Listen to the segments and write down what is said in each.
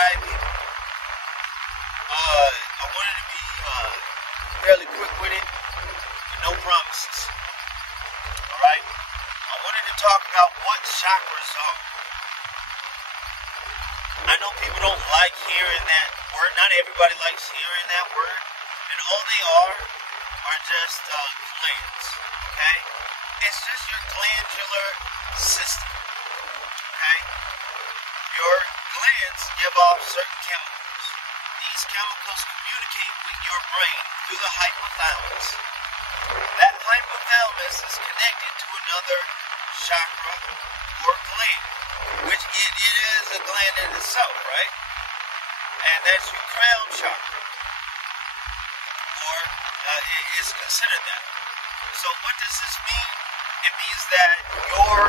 Hi, people. I wanted to be fairly quick with it, with no promises. Alright? I wanted to talk about what chakras are. I know people don't like hearing that word. Not everybody likes hearing that word. And all they are just glands. Okay? It's just your glandular system. Okay? Your glands give off certain chemicals. These chemicals communicate with your brain through the hypothalamus. That hypothalamus is connected to another chakra or gland, which it is a gland in itself, right? And that's your crown chakra, or it is considered that. So what does this mean? It means that your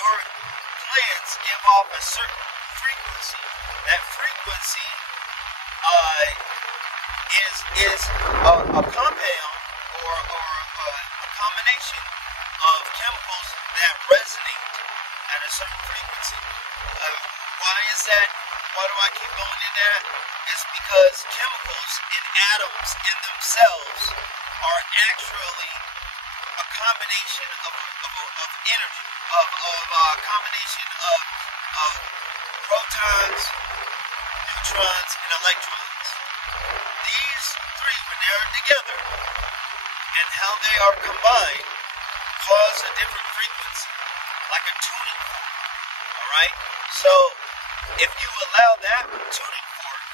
glands give off a certain frequency. That frequency is a compound or a combination of chemicals that resonate at a certain frequency. Why is that? Why do I keep going in that? It's because chemicals in atoms in themselves are actually a combination of energy, of a combination of protons, neutrons, and electrons. These three, when they're together, and how they are combined, cause a different frequency, like a tuning fork. Alright? So, if you allow that tuning fork,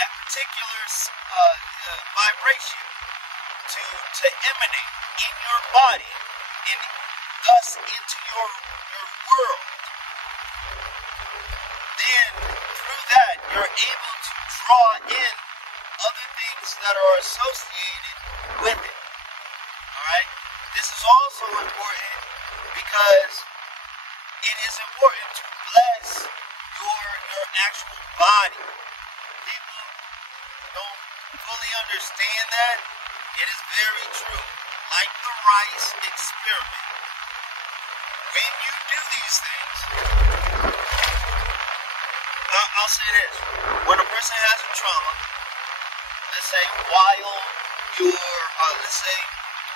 that particular vibration, to emanate in your body, and thus into your world, then through that you're able to draw in other things that are associated with it. Alright? This is also important because it is important to bless your actual body. People don't fully understand that. It is very true. Like the rice experiment. When you do these things, I'll say this. When a person has a trauma, let's say while you're, let's say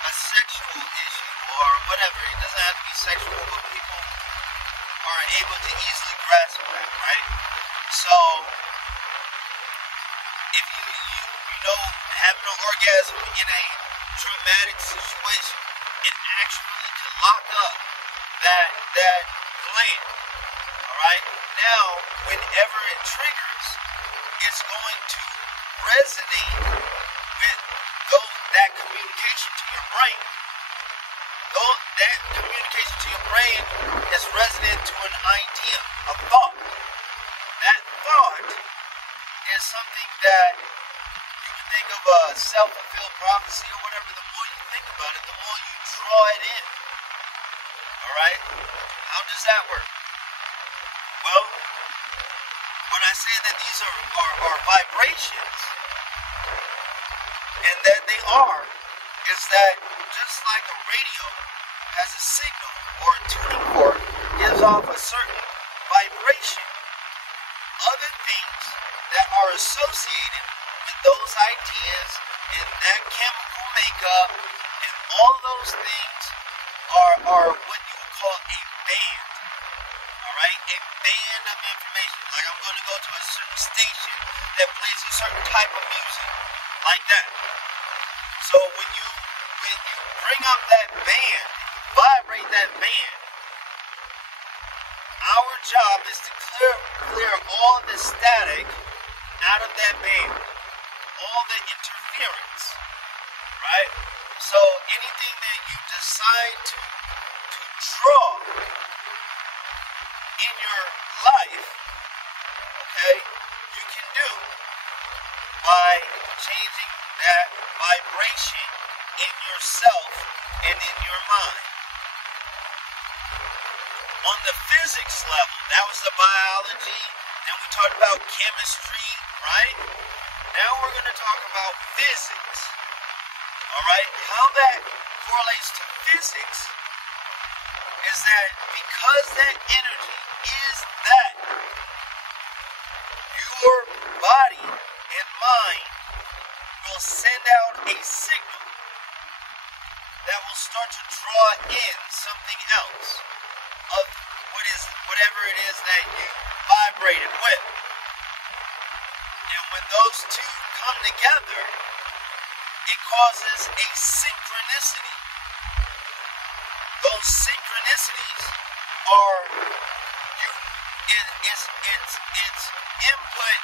a sexual issue or whatever, it doesn't have to be sexual, but people are able to easily grasp that, right? So, if you know, having an orgasm in a traumatic situation, it actually can lock up that gland. Alright? Now, whenever it triggers, it's going to resonate with that communication to your brain. That communication to your brain is resonant to an idea, a thought. That thought is something that you would think of a self-fulfilled prophecy or whatever. The more you think about it, the more you draw it in. Alright? How does that work? Well, when I say that these are vibrations, and that they are, is that just like a radio has a signal or a tuning fork gives off a certain vibration, other things that are associated with those ideas and that chemical makeup and all those things are what you would call a band. Alright? A band of information. Like I'm going to go to a certain station that plays a certain type of music. Like that. So when you bring up that band, vibrate that band, our job is to clear all the static out of that band, all the interference, right? So anything that you decide to draw in your life, okay, you can do by changing that vibration in yourself and in your mind. On the physics level, that was the biology, then we talked about chemistry, right? Now we're going to talk about physics. Alright? How that correlates to physics is that because that energy is that, your a signal that will start to draw in something else of whatever it is that you vibrated with. And when those two come together, it causes a synchronicity. Those synchronicities are it's input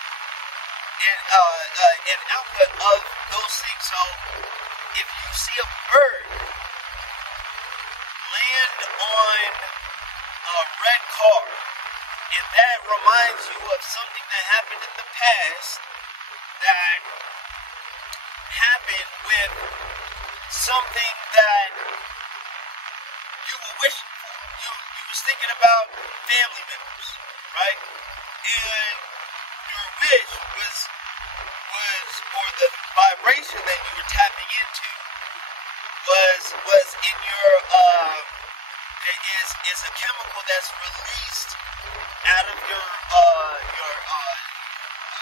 and output of those things. So if you see a bird land on a red car, and that reminds you of something that happened in the past that happened with something that you were wishing for. You was thinking about family members, right? And your wish was or the vibration that you were tapping into was in your is a chemical that's released out of your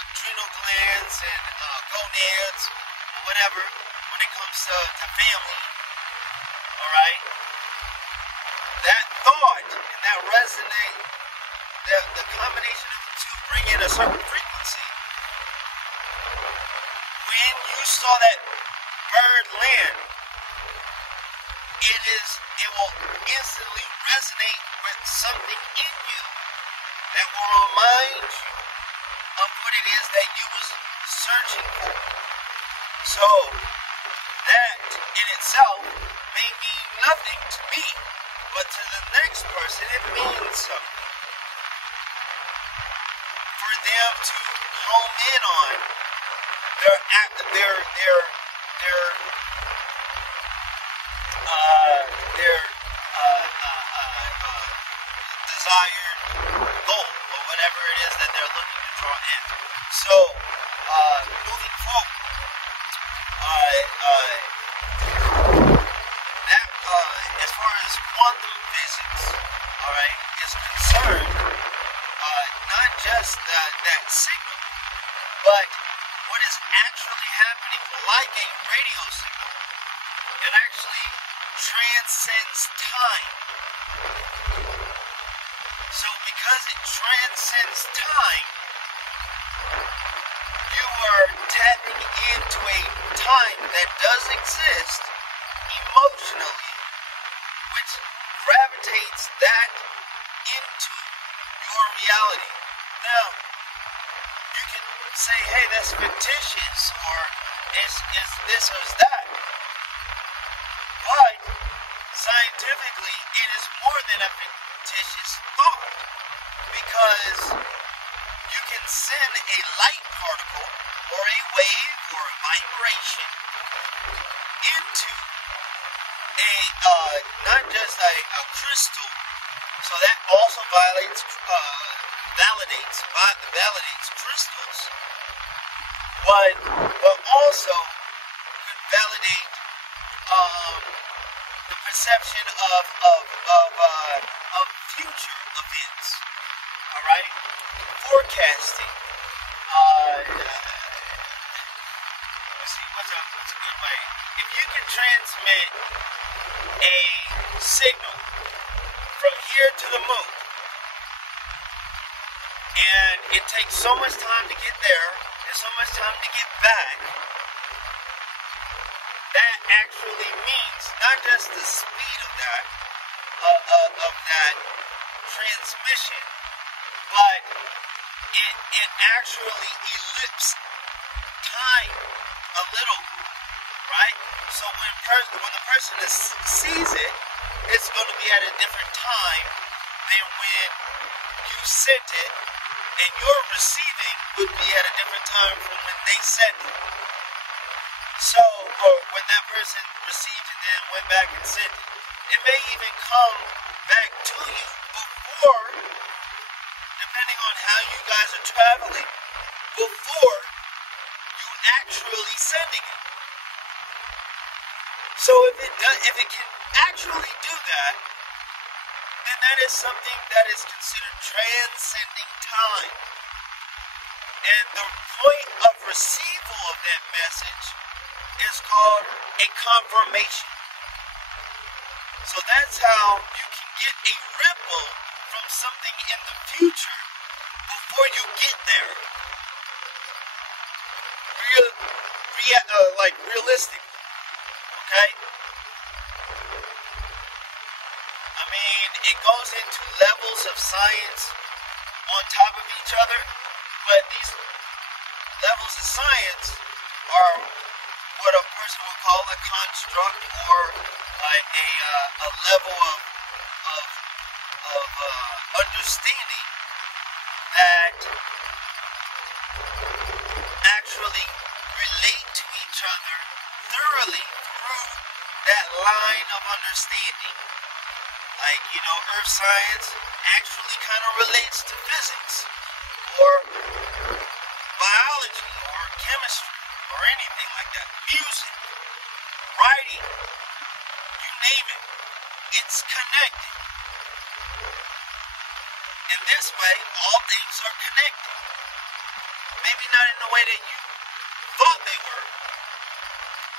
adrenal glands and gonads or whatever when it comes to family. All right, that thought and that resonate, the combination of the two bring in a certain frequency. When you saw that bird land, it will instantly resonate with something in you that will remind you of what it is that you was searching for. So that in itself may mean nothing to me, but to the next person it means something. For them to home in on their desired goal or whatever it is that they're looking to draw in. So moving forward, that as far as quantum physics, all right, is concerned, not just that signal, but what is actually happening, like a radio signal, it actually transcends time. So because it transcends time, you are tapping into a time that does exist emotionally, which gravitates that into your reality. Now, you can say, hey, that's fictitious, or is this or is that. But scientifically, it is more than a fictitious thought, because you can send a light particle or a wave or a vibration into not just a crystal, so that also validates crystals, but also could validate the perception of future events. All right, forecasting. Let's see what's a good way. If you can transmit a signal from here to the moon, and it takes so much time to get there and so much time to get back, that actually means not just the speed of that transmission, but it actually ellipses time a little, right? So when the person sees it, it's going to be at a different time than when you sent it, and your receiving would be at a different time from when they sent it. So, or when that person received it and went back and sent it. It may even come back to you before, depending on how you guys are traveling, before you actually sending it. So if it can actually do that, then that is something that is considered transcending time. And the point of receival of that message is called a confirmation. So that's how you can get a ripple from something in the future before you get there. Like realistic. Okay? I mean, it goes into levels of science on top of each other, but these levels of science are what a person would call a construct, or like a level of understanding that actually relate to each other thoroughly through that line of understanding. Like, earth science actually kind of relates to physics, or biology, or chemistry, or anything like that. Music, writing, you name it. It's connected. In this way, all things are connected. Maybe not in the way that you thought they were,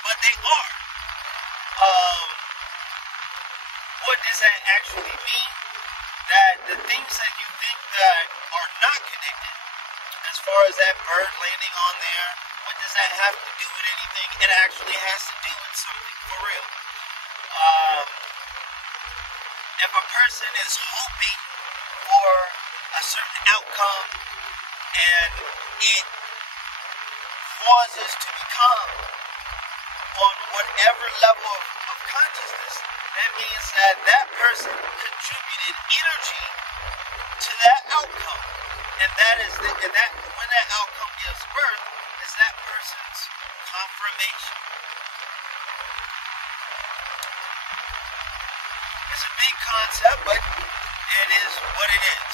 but they are. What does that actually mean? That the things that you think that are not connected, as far as that bird landing on there, what does that have to do with anything? It actually has to do with something, for real. If a person is hoping for a certain outcome and it causes to become on whatever level of consciousness, that means that that person contributed energy to that outcome, and when that outcome gives birth, is that person's confirmation. It's a big concept, but it is what it is.